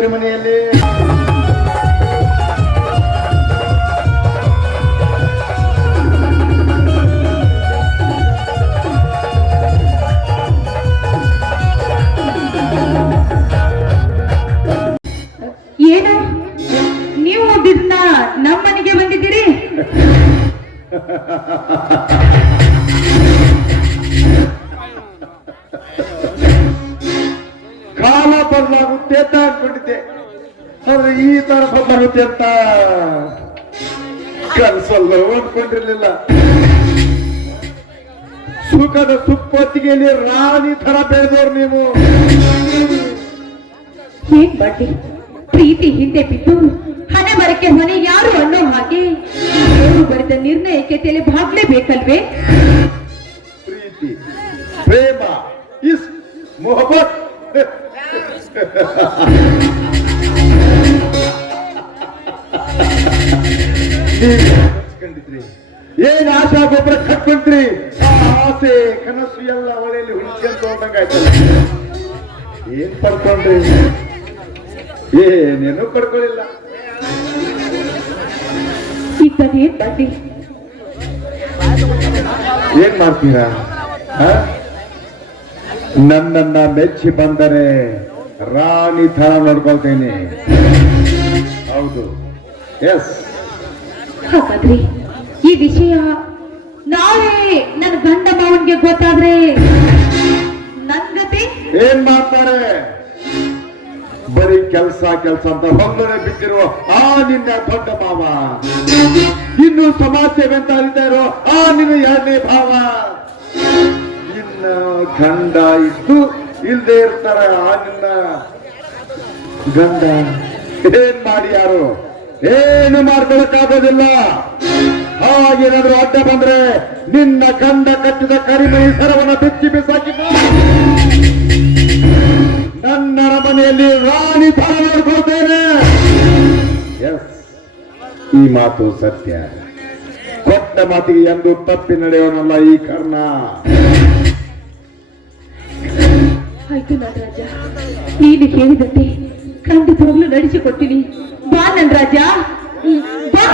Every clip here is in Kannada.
ಏನಾಯ್ತು ಮನೆಯಲ್ಲಿ? ಏನು ನೀವು ದಿನ ನಮ್ಮ ಮನೆಗೆ ಬಂದಿದ್ದೀರಿ? ಕಾಲ ಬದಲಾಗುತ್ತೆ ಅಂತ ಅನ್ಕೊಂಡಿದ್ದೆ, ಆದ್ರೆ ಈ ತರ ಬದಲಾಗುತ್ತೆ ಅಂತ ಕನಸಲ್ಲ ಅಂದ್ಕೊಂಡಿರ್ಲಿಲ್ಲ. ಸುಖದ ಸುಪ್ಪತ್ತಿಗೆಯಲ್ಲಿ ರಾಣಿ ತರ ಬೆಳೆದವ್ರು ನೀವು. ಏನ್ ಬಡ್ಡಿ ಪ್ರೀತಿ ಹಿಂದೆ ಬಿದ್ದು ಹಣೆ ಬರಕ್ಕೆ ಹೊಣೆ ಯಾರು ಅನ್ನೋ ಹಾಗೆ ದೇವರು ಬರೆದ ನಿರ್ಣಯಕ್ಕೆ ತಲೆ ಬಾಗ್ಲೇಬೇಕಲ್ವೇ? ಪ್ರೀತಿ, ಪ್ರೇಮ, ಇಸ್ ಮೊಹಬ್ಬತ್ ಕಂಡಿದ್ರಿ. ಏನ್ ಆಶಾ ಗೊಬ್ಬರ ಕಟ್ಕೊಂಡ್ರಿ, ಆಸೆ ಕನಸು ಎಲ್ಲ ಒಲೆಯಲ್ಲಿ ಹುಡುಕಂತ ಹೋದಂಗಾಯ್ತಲ್ಲ. ಏನ್ ಪಡ್ಕೊಂಡ್ರಿ? ಏನೇನು ಪಡ್ಕೊಳ್ಳಿಲ್ಲ. ಏನ್ ಬಡ್ಡಿ ಏನ್ ಮಾಡ್ತೀರಾ? ನನ್ನನ್ನ ಮೆಚ್ಚಿ ಬಂದರೆ ರಾಣಿ ತರ ನೋಡ್ಕೊಳ್ತೇನೆ. ಹೌದು, ಎಸ್. ಹಾಗಾದ್ರೆ ಈ ವಿಷಯ ನಾವೇ ನನ್ನ ಗಂಡ ಮಾವನ್ಗೆ ಗೊತ್ತಾದ್ರೆ ನನ್ ಜೊತೆ ಏನ್ ಮಾಡ್ತಾರೆ? ಬರೀ ಕೆಲಸ ಅಂತ ಹೊಂದನೆ ಬಿದ್ದಿರುವ ಆ ನಿನ್ನ ದೊಡ್ಡ ಮಾವ, ಇನ್ನು ಸಮಾಜ ಸೇವೆ ಅಂತ ಅರಿತಾ ಇರೋ ಆ ನಿನ್ನ ಎರಡನೇ ಭಾವ, ಇನ್ನ ಗಂಡ ಇದ್ದು ಇಲ್ದೇ ಇರ್ತಾರೆ ಆ ನಿನ್ನ ಗಂಡ. ಏನ್ ಮಾಡಿ ಯಾರು ಏನು ಮಾಡ್ಕೊಳಕ್ಕಾಗೋದಿಲ್ಲ. ಹಾಗೇನಾದ್ರೂ ಅಡ್ಡ ಬಂದ್ರೆ ನಿನ್ನ ಗಂಡ ಕಟ್ಟಿದ ಕರಿಮೈ ಸರವನ್ನ ಬಿಚ್ಚಿ ಬಿಸಾಕಿ ನನ್ನ ಅರಮನೆಯಲ್ಲಿ ರಾಣಿ ತರ ನೋಡ್ಕೊಳ್ತೇನೆ. ಎಸ್, ಈ ಮಾತು ಸತ್ಯ. ಕೊಟ್ಟ ಮಾತಿಗೆ ಎಂದು ತಪ್ಪಿ ನಡೆಯೋನಲ್ಲ ಈ ಕರ್ಣ. ಆಯ್ತು ನಟರಾಜ, ನೀನು ಹೇಳಿದಂತೆ ಖಂಡಿತವಾಗ್ಲೂ ನಡೆಸಿಕೊಡ್ತೀನಿ. ಬಾ ನನ್ ರಾಜ, ಬಾ.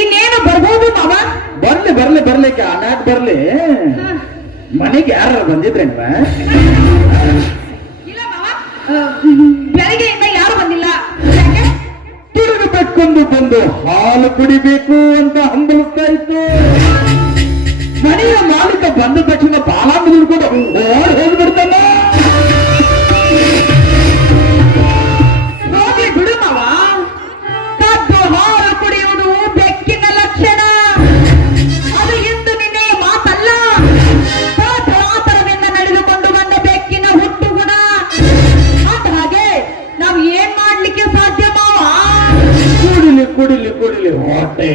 ಇನ್ನೇನು ಬರ್ಬೋದು ಮಾವ. ಬರ್ಲಿ ಬರ್ಲಿ ಬರ್ಲಿಕ್ಕೆ ಅನಾಟ್ ಬರ್ಲಿ. ಮನೆಗೆ ಯಾರು ಬಂದಿದ್ರೇನ್ವ? ಇಲ್ಲ ಮಾವ, ಬೆಳಗ್ಗೆಯಿಂದ ಯಾರು ಬಂದಿಲ್ಲ. ಯಾಕೆ? ತುಳಿದು ಬೆಕ್ಕೊಂದು ಬಂದು ಹಾಲು ಕುಡಿಬೇಕು ಅಂತ ಹಂಬಲಿಸ್ತಾ ಇತ್ತು. ಮನೆಯ ಮಾಲೀಕ ಬಂದ ತಕ್ಷಣ ಬಾಲ ಮುಗಿದ್ಕೊಂಡು ಓಡ್ ಹೋಗ್ಬಿಡ್ತಾನ. ಹೋಗಿ ಬಿಡು ಮಾವ. ಕದ್ದು ಹಾಲು ಕುಡಿಯುವುದು ಬೆಕ್ಕಿನ ಲಕ್ಷಣ. ಅದು ಇಂದು ನಿನ್ನೆಯ ಮಾತಲ್ಲ. ಆತರದಿಂದ ನಡೆದುಕೊಂಡು ಬಂದ ಬೆಕ್ಕಿನ ಹುಟ್ಟು ಗುಣ. ಹಾಗೆ ನಾವು ಏನ್ ಮಾಡ್ಲಿಕ್ಕೆ ಸಾಧ್ಯ ಮಾವ? ಕುಡಿಲಿ ಕುಡಿಲಿ ಕುಡಿಲಿ, ಹೊಟ್ಟೆ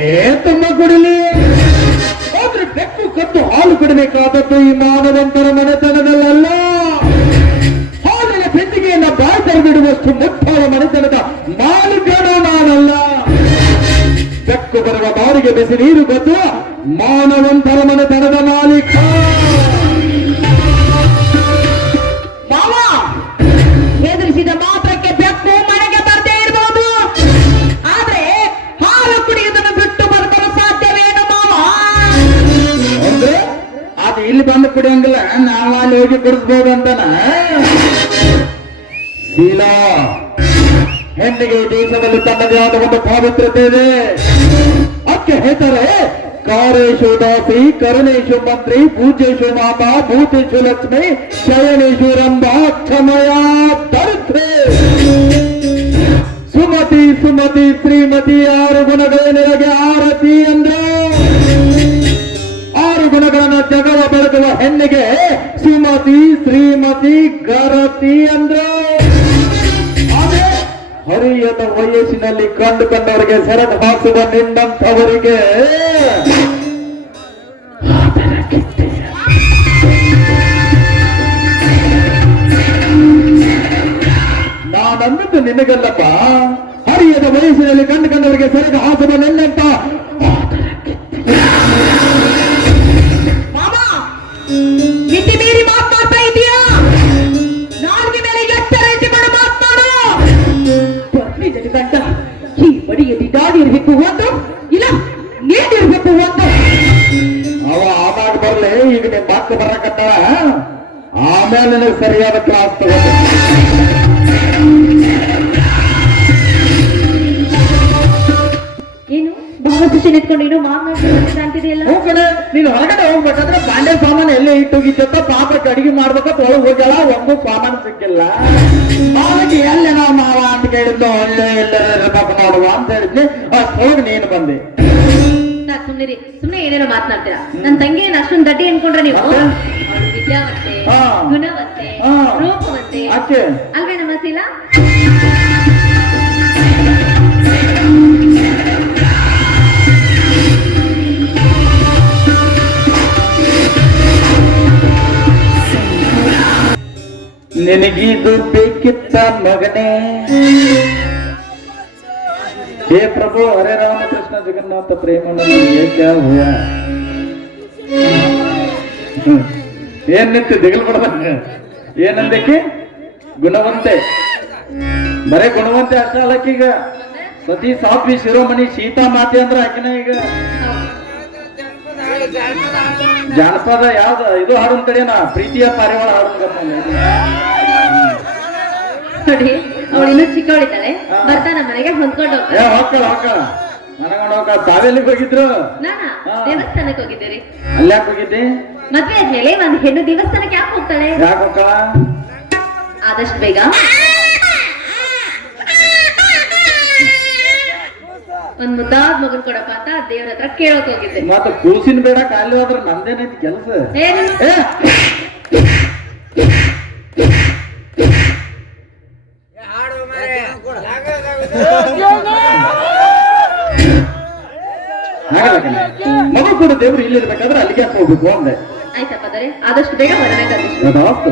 ತುಂಬ ಕುಡಿಲಿ. ಆದ್ರೆ ಬೆಕ್ಕು ಕದ್ದು ಹಾಲು ಕುಡಿಬೇಕಾದದ್ದು ಈ ಮಾನವಂತರ ಮನೆತನದಲ್ಲ. ಹಾಲಿನ ಪೆಟ್ಟಿಗೆಯನ್ನ ಬಾಯಿ ತೆರೆದಿಡುವಷ್ಟು ಮುಟ್ಟಾಳ ಮನೆತನದ ಮಾಲೀಕನೂ ನಾನಲ್ಲ. ಬೆಕ್ಕು ಬರುವ ಬಾರಿಗೆ ಬಿಸಿ ನೀರು ಗೊತ್ತು ಮಾನವಂತರ ಮನೆತನದ ಮಾಲೀಕ. ಮಾವ, ಹೆದರಿಸಿದ ಮಾತ್ರಕ್ಕೆ ಬೆಕ್ಕು ಮನೆಗೆ ಬರ್ದೇ ಇರಬಹುದು. ಆದ್ರೆ ಹಾಲು ಕುಡಿಯುವುದನ್ನು ಬಿಟ್ಟು ಬರಲು ಸಾಧ್ಯವೇನು ಮಾವ? ಅಂದ್ರೆ ಅದು ಇಲ್ಲಿ ಬಂದು ಕುಡಿಯಂಗಿಲ್ಲ, ನಾವು ಅಲ್ಲಿ ಹೋಗಿ ಕುಡಿಸ್ಬೋದು ಅಂತನ. ಶೀಲಾ, ಹೆಣ್ಣಿಗೆ ಈ ದೇಶದಲ್ಲಿ ತನ್ನದೇ ಆದ ಒಂದು ಪಾವಿತ್ರತೆ ಇದೆ. ಅದಕ್ಕೆ ಹೇಳ್ತಾರೆ, ಕಾರೇಶು ದಾಸಿ, ಕರುಣೇಶು ಮಂತ್ರಿ, ಪೂಜೇಶು ಮಾತಾ, ಭೂತೇಶು ಲಕ್ಷ್ಮಿ, ಶಯನೇಶು ರಂಭಾ, ಕ್ಷಮಯ ದರಿದ್ರೆ. ಸುಮತಿ ಸುಮತಿ ಶ್ರೀಮತಿ, 6 ಗುಣಗಳ ನಿನಗೆ ಆರತಿ ಅಂದ್ರೆ. 6 ಗುಣಗಳನ್ನ ಜಗವ ಬೆಳಗುವ ಹೆಣ್ಣಿಗೆ ಸುಮತಿ ಶ್ರೀಮತಿ ಗರತಿ ಅಂದ್ರ. ಹರಿಯದ ವಯಸ್ಸಿನಲ್ಲಿ ಕಂಡುಕೊಂಡವರಿಗೆ ಸೆರೆದು ಹಾಕುವ ನಿನ್ನಂಥವರಿಗೆ ನಾನಂದದ್ದು ನಿನಗಲ್ಲಪ್ಪ. ಹರಿಯದ ವಯಸ್ಸಿನಲ್ಲಿ ಕಂಡುಕೊಂಡವರಿಗೆ ಸೆರೆದು ಹಾಕುವ ನಿನ್ನಂತ ಮಾವ, ಮಿತಿ ಮೀರಿ ಮಾತನಾಡ್ತಾ ಇದೀಯಾ? ನಾಲ್ಗೆ ಮೇಲೆ ಎತ್ತರ ಇಟ್ಟುಕೊಂಡು ಮಾತನಾಡು. ಬರ್ಲಿದಲ್ಲಿ ಗಂಡ ಈ ಬಡಿಯಲ್ಲಿ ಗಾಡಿ ಇರ್ಬೇಕು ಒಂದು, ಇಲ್ಲ ನೀಡಿರ್ಬೇಕು ಒಂದು. ಅವ ಆದಾಗ ಬರ್ಲಿ, ಈಗ ನಿಮ್ ಮಾತು ಬರಕತ್ತಾಳ. ಆಮೇಲೆ ನನಗೆ ಸರಿಯಾದ ಕ್ಲಾಸ್ ತಗೋತ. ಏನು ಬಹಳ ಖುಷಿ ನಿಂತ್ಕೊಂಡು ಏನು ಮಾತನಾಡ್ತಾ ಅಂತಿದೆಯಲ್ಲ? ಹ್ಞೂ ಕಣೆ, ನೀನು ಹೊರಗಡೆ ಹೋಗ್ಬೇಕಾದ್ರೆ ಬಾಂಡೆ ಸಾಮಾನು ಎಲ್ಲೇ ಇಟ್ಟೋಗಿದ್ದ ಪಾಪಕ್ಕೆ ಅಡಿಗೆ ಮಾಡ್ಬೇಕಂತ ಒಳಗೆ ಹೋಗ್ಯಾಳ, ಒಂದು ಸಾಮಾನು ಸಿಕ್ಕಿಲ್ಲ. ಹಾಗೆ ಎಲ್ಲ ನಾವು ಮಾವ ಅಂತ ಕೇಳಿದ್ದು, ಒಳ್ಳೆ ಎಲ್ಲರ ಇರ್ಬೇಕು ಮಾಡುವ ಅಂತ ಹೇಳಿದ್ನಿ. ಅಷ್ಟೊಳಗೆ ನೀನು ಬಂದೆ. ಸುಮ್ಮನೆ ಸುಮ್ಮನೆ ಏನೇನೋ ಮಾತನಾಡ್ತೀರಾ. ನನ್ನ ತಂಗಿ ಏನು ಅಷ್ಟೊಂದು ದಡ್ಡಿ ಅನ್ಕೊಂಡ್ರೆ ನೀವು? ಮತ್ತೆ? ಅವಳು ವಿದ್ಯಾವಂತೆ, ಹಾ. ಗುಣವಂತೆ, ಹಾ. ರೂಪವಂತೆ ಆಕೆ ಅಲ್ವೇ ನಮ್ಮ ಶೀಲಾ? ನಿನಗಿದು ಬೇಕಿತ್ತ ಮಗನೇ? ಹೇ ಪ್ರಭು, ಹರೇ ರಾಮಕೃಷ್ಣ ಜಗನ್ನಾಥ ಪ್ರೇಮಾನಂದ ಏಕ್ಯಾ ಹುವಾ? ಏನ್ ನಿಂತು ದಿಗಲ್ ಬಿಡ್ದಂಗ? ಏನಂದಕ್ಕೆ? ಗುಣವಂತೆ, ಬರೇ ಗುಣವಂತೆ ಅಷ್ಟ ಅಲ್ಲಕ್ಕೀಗ ಸತಿ ಸಾತ್ವಿ ಶಿರೋಮಣಿ ಸೀತಾ ಮಾತೆ ಅಂದ್ರ ಆಕಿನ. ಈಗ ಜಾನಪದ ಯಾವ್ದ ಇದು ಹಾಡು ತಡೆಯನ, ಪ್ರೀತಿಯ ಪಾರಿವಾಳ ಹಾಡು. ನೋಡಿ, ಅವಳು ಇನ್ನೂ ಚಿಕ್ಕವಳಿದ್ದಾಳೆ. ಬರ್ತಾ ನಮ್ಮ ಮನೆಗೆ ಹೊಂದ್ಕೊಂಡು ಹೋಗ್ತಾಳೆ. ಹೋಗ್ತಾಳ ಹೋಗ್ತಾಳ ನನಗೊಂಡು ಹೋಗ. ತಾವೆಲ್ಲಿಗೆ ಹೋಗಿದ್ರು? ನಾನಾ ದೇವಸ್ಥಾನಕ್ಕೆ ಹೋಗಿದ್ದೀರಿ. ಅಲ್ಯಾಕೆ ಹೋಗಿದ್ದೆ? ಮದ್ವೆ ಆದ್ಮೇಲೆ ಒಂದು ಹೆಣ್ಣು ದೇವಸ್ಥಾನಕ್ಕೆ ಯಾಕೆ ಹೋಗ್ತಾಳೆ? ಯಾಕೆ ಹೋಗ್ತಾಳ? ಆದಷ್ಟು ಬೇಗ ಒಂದ್ ಮುದ್ದಾದ್ ಮಗನ್ ಕೊಡಪ್ಪ ಅಂತ ದೇವ್ರ ಹತ್ರ ಕೇಳಕ್ ಹೋಗಿದ್ದೆ. ಮತ್ತ ಕೂಸಿನ ಬೇಡ, ಖಾಲಿ ಹೋದ್ರ ನಮ್ದೇನೈತಿ ಕೆಲಸ. ಏನು? ಮಗು ಕೂಡ ದೇವ್ರು ಇಲ್ಲಿರ್ಬೇಕಾದ್ರೆ ಅಲ್ಲಿಗೆ ಹೋಗ್ಬೇಕು ಅಂದೆ. ಆಯ್ತಪ್ಪ, ಆದಷ್ಟು ಬೇಗ ಮದುವೆ ಅದಾಯ್ತು.